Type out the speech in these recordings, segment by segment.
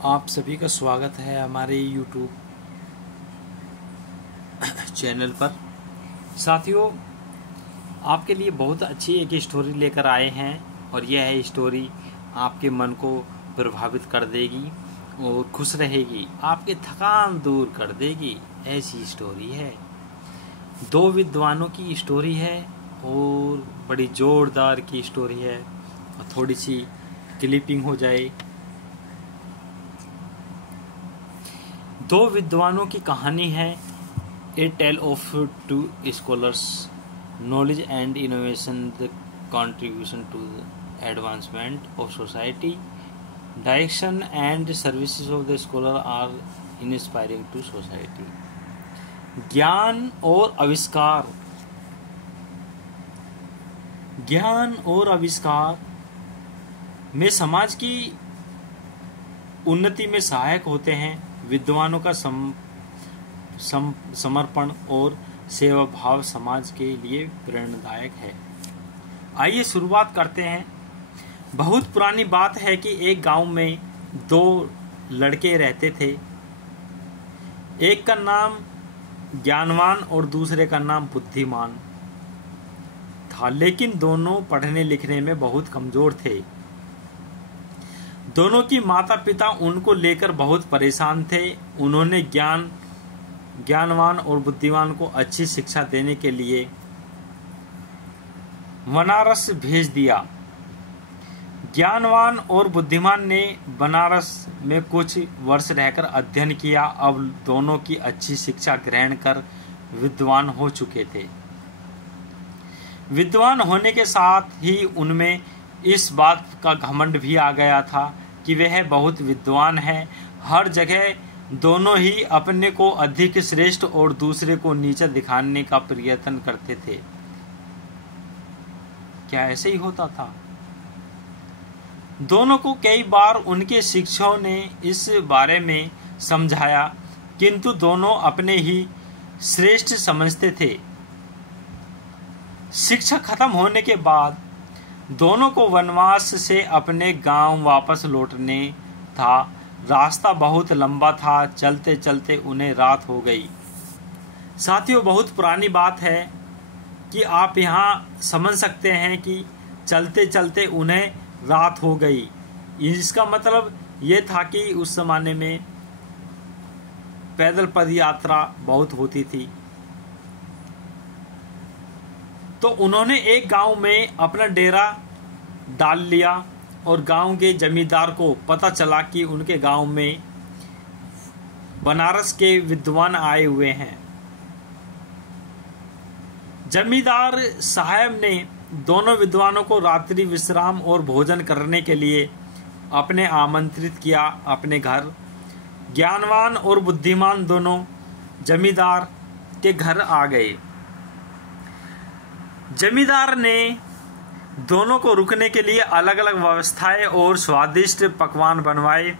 आप सभी का स्वागत है हमारे YouTube चैनल पर। साथियों, आपके लिए बहुत अच्छी एक स्टोरी लेकर आए हैं और यह स्टोरी आपके मन को प्रभावित कर देगी और खुश रहेगी, आपकी थकान दूर कर देगी। ऐसी स्टोरी है, दो विद्वानों की स्टोरी है और बड़ी जोरदार की स्टोरी है। और थोड़ी सी क्लिपिंग हो जाए। दो विद्वानों की कहानी है। A tale of two scholars, knowledge and innovation, the contribution to the advancement of society, direction and services of the scholar are inspiring to society. ज्ञान और आविष्कार, ज्ञान और आविष्कार में समाज की उन्नति में सहायक होते हैं। विद्वानों का समर्पण और सेवा भाव समाज के लिए प्रेरणादायक है। आइए शुरुआत करते हैं। बहुत पुरानी बात है कि एक गांव में दो लड़के रहते थे। एक का नाम ज्ञानवान और दूसरे का नाम बुद्धिमान था, लेकिन दोनों पढ़ने लिखने में बहुत कमजोर थे। दोनों की माता पिता उनको लेकर बहुत परेशान थे। उन्होंने ज्ञानवान और बुद्धिमान को अच्छी शिक्षा देने के लिए बनारस भेज दिया। ज्ञानवान और बुद्धिमान ने बनारस में कुछ वर्ष रहकर अध्ययन किया। अब दोनों की अच्छी शिक्षा ग्रहण कर विद्वान हो चुके थे। विद्वान होने के साथ ही उनमें इस बात का घमंड भी आ गया था कि वह बहुत विद्वान है। हर जगह दोनों ही अपने को अधिक श्रेष्ठ और दूसरे को नीचा दिखाने का प्रयत्न करते थे। क्या ऐसे ही होता था? दोनों को कई बार उनके शिक्षकों ने इस बारे में समझाया, किंतु दोनों अपने ही श्रेष्ठ समझते थे। शिक्षा खत्म होने के बाद दोनों को वनवास से अपने गांव वापस लौटने था। रास्ता बहुत लंबा था। चलते चलते उन्हें रात हो गई। साथियों, बहुत पुरानी बात है कि आप यहाँ समझ सकते हैं कि चलते चलते उन्हें रात हो गई। इसका मतलब ये था कि उस जमाने में पैदल पद यात्रा बहुत होती थी। तो उन्होंने एक गांव में अपना डेरा डाल लिया और गांव के जमींदार को पता चला कि उनके गांव में बनारस के विद्वान आए हुए हैं। जमींदार साहब ने दोनों विद्वानों को रात्रि विश्राम और भोजन करने के लिए अपने आमंत्रित किया अपने घर। ज्ञानवान और बुद्धिमान दोनों जमींदार के घर आ गए। जमींदार ने दोनों को रुकने के लिए अलग अलग व्यवस्थाएं और स्वादिष्ट पकवान बनवाए।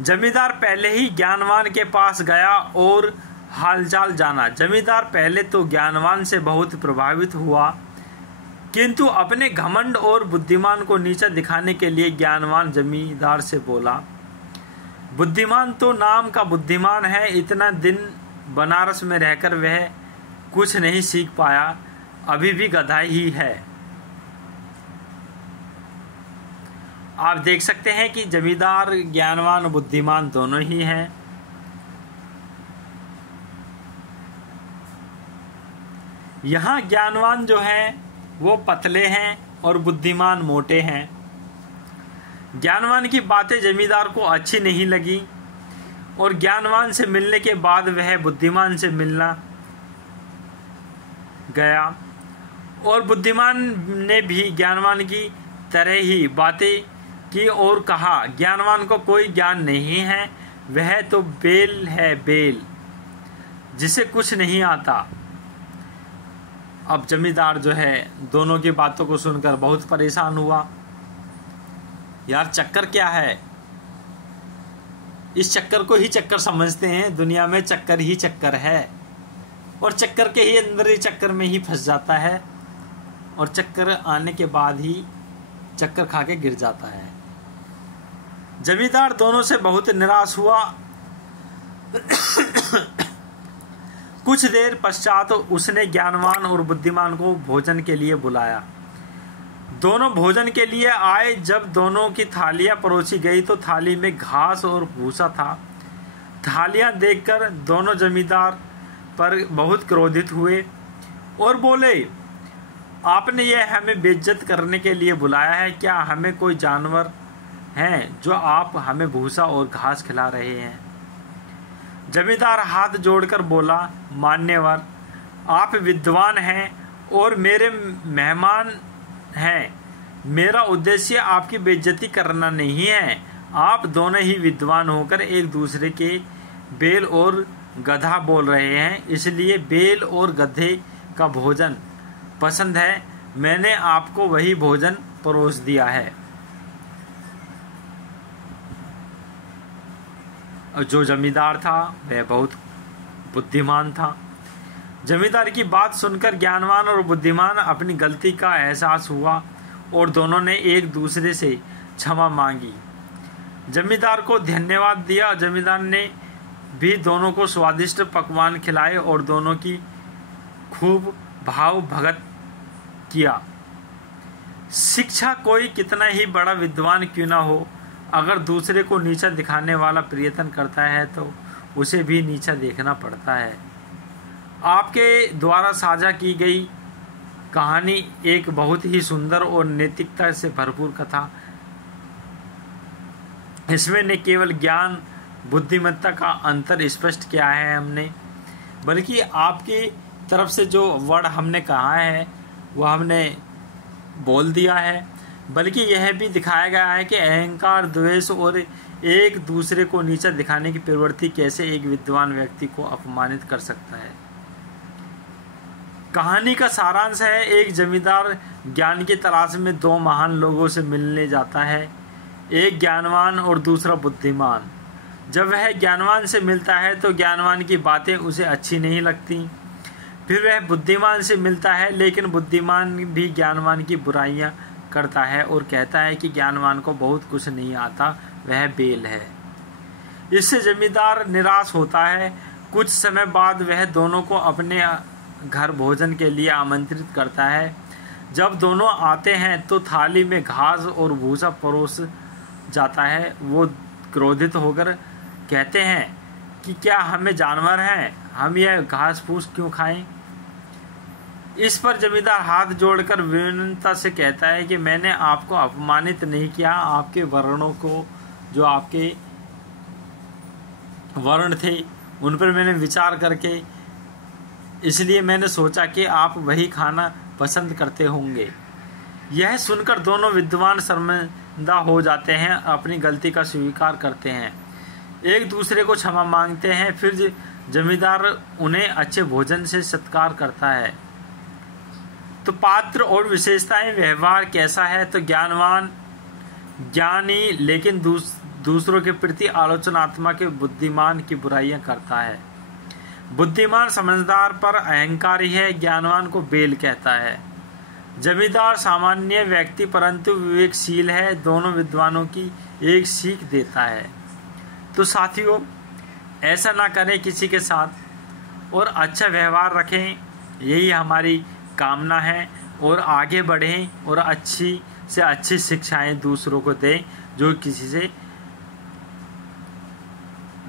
जमींदार पहले ही ज्ञानवान के पास गया और हालचाल जाना। जमींदार पहले तो ज्ञानवान से बहुत प्रभावित हुआ, किंतु अपने घमंड और बुद्धिमान को नीचा दिखाने के लिए ज्ञानवान जमींदार से बोला, बुद्धिमान तो नाम का बुद्धिमान है, इतना दिन बनारस में रहकर वह कुछ नहीं सीख पाया, अभी भी गधा ही है। आप देख सकते हैं कि जमींदार ज्ञानवान और बुद्धिमान दोनों ही हैं। यहाँ ज्ञानवान जो हैं वो पतले हैं और बुद्धिमान मोटे हैं। ज्ञानवान की बातें जमींदार को अच्छी नहीं लगी और ज्ञानवान से मिलने के बाद वह बुद्धिमान से मिलना गया और बुद्धिमान ने भी ज्ञानवान की तरह ही बातें की और कहा, ज्ञानवान को कोई ज्ञान नहीं है, वह तो बेल है, बेल जिसे कुछ नहीं आता। अब जमींदार जो है दोनों की बातों को सुनकर बहुत परेशान हुआ। यार, चक्कर क्या है? इस चक्कर को ही चक्कर समझते हैं। दुनिया में चक्कर ही चक्कर है और चक्कर के ही अंदर ही चक्कर में ही फंस जाता है और चक्कर आने के बाद ही चक्कर खा के गिर जाता है। जमींदार दोनों से बहुत निराश हुआ। कुछ देर पश्चात उसने ज्ञानवान और बुद्धिमान को भोजन के लिए बुलाया। दोनों भोजन के लिए आए। जब दोनों की थालियां परोसी गई तो थाली में घास और भूसा था। थालियां देखकर दोनों जमींदार पर बहुत क्रोधित हुए और बोले, आपने यह हमें बेइज्जत करने के लिए बुलाया है? क्या हमें कोई जानवर हैं जो आप हमें भूसा और घास खिला रहे हैं? जमींदार हाथ जोड़कर बोला, मान्यवर, आप विद्वान हैं और मेरे मेहमान हैं। मेरा उद्देश्य आपकी बेइज्जती करना नहीं है। आप दोनों ही विद्वान होकर एक दूसरे के बैल और गधा बोल रहे हैं, इसलिए बैल और गधे का भोजन पसंद है। मैंने आपको वही भोजन परोस दिया है। जो जमींदार था वह बहुत बुद्धिमान था। जमींदार की बात सुनकर ज्ञानवान और बुद्धिमान अपनी गलती का एहसास हुआ और दोनों ने एक दूसरे से क्षमा मांगी। जमींदार को धन्यवाद दिया। जमींदार ने भी दोनों को स्वादिष्ट पकवान खिलाए और दोनों की खूब भाव भगत किया। शिक्षा कोई कितना ही बड़ा विद्वान क्यों ना हो, अगर दूसरे को नीचा दिखाने वाला प्रयत्न करता है तो उसे भी नीचा देखना पड़ता है। आपके द्वारा साझा की गई कहानी एक बहुत ही सुंदर और नैतिकता से भरपूर कथा। इसमें न केवल ज्ञान बुद्धिमत्ता का अंतर स्पष्ट किया है हमने, बल्कि आपकी तरफ से जो वर्ड हमने कहा है वो हमने बोल दिया है, बल्कि यह भी दिखाया गया है कि अहंकार, द्वेष और एक दूसरे को नीचा दिखाने की प्रवृत्ति कैसे एक विद्वान व्यक्ति को अपमानित कर सकता है। कहानी का सारांश है, एक जमींदार ज्ञान की तलाश में दो महान लोगों से मिलने जाता है, एक ज्ञानवान और दूसरा बुद्धिमान। जब वह ज्ञानवान से मिलता है तो ज्ञानवान की बातें उसे अच्छी नहीं लगती। फिर वह बुद्धिमान से मिलता है, लेकिन बुद्धिमान भी ज्ञानवान की बुराइयां करता है और कहता है कि ज्ञानवान को बहुत कुछ नहीं आता, वह बेल है। इससे जमींदार निराश होता है। कुछ समय बाद वह दोनों को अपने घर भोजन के लिए आमंत्रित करता है। जब दोनों आते हैं तो थाली में घास और भूसा परोस जाता है। वो क्रोधित होकर कहते हैं कि क्या हमें जानवर हैं, हम यह घास फूस क्यों खाएं? इस पर जमींदार हाथ जोड़कर विनम्रता से कहता है कि मैंने आपको अपमानित नहीं किया। आपके वर्णों को, जो आपके वर्ण थे, उन पर मैंने विचार करके इसलिए मैंने सोचा कि आप वही खाना पसंद करते होंगे। यह सुनकर दोनों विद्वान शर्मिंदा हो जाते हैं, अपनी गलती का स्वीकार करते हैं, एक दूसरे को क्षमा मांगते हैं। फिर जमींदार उन्हें अच्छे भोजन से सत्कार करता है। तो पात्र और विशेषताएं, व्यवहार कैसा है? तो ज्ञानवान ज्ञानी, लेकिन दूसरों के प्रति आलोचनात्मक, बुद्धिमान की बुराइयां करता है। बुद्धिमान समझदार पर अहंकारी है, ज्ञानवान को बेल कहता है। जमींदार सामान्य व्यक्ति परंतु विवेकशील है, दोनों विद्वानों की एक सीख देता है। तो साथियों, ऐसा ना करें किसी के साथ और अच्छा व्यवहार रखें, यही हमारी कामना है। और आगे बढ़ें और अच्छी से अच्छी शिक्षाएं दूसरों को दें, जो किसी से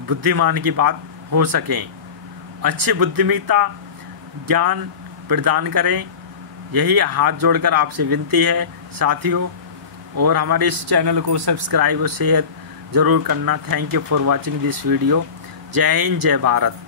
बुद्धिमान की बात हो सकें। अच्छी बुद्धिमत्ता ज्ञान प्रदान करें, यही हाथ जोड़कर आपसे विनती है साथियों। और हमारे इस चैनल को सब्सक्राइब और शेयर जरूर करना। Thank you for watching this video. जय हिंद, जय भारत।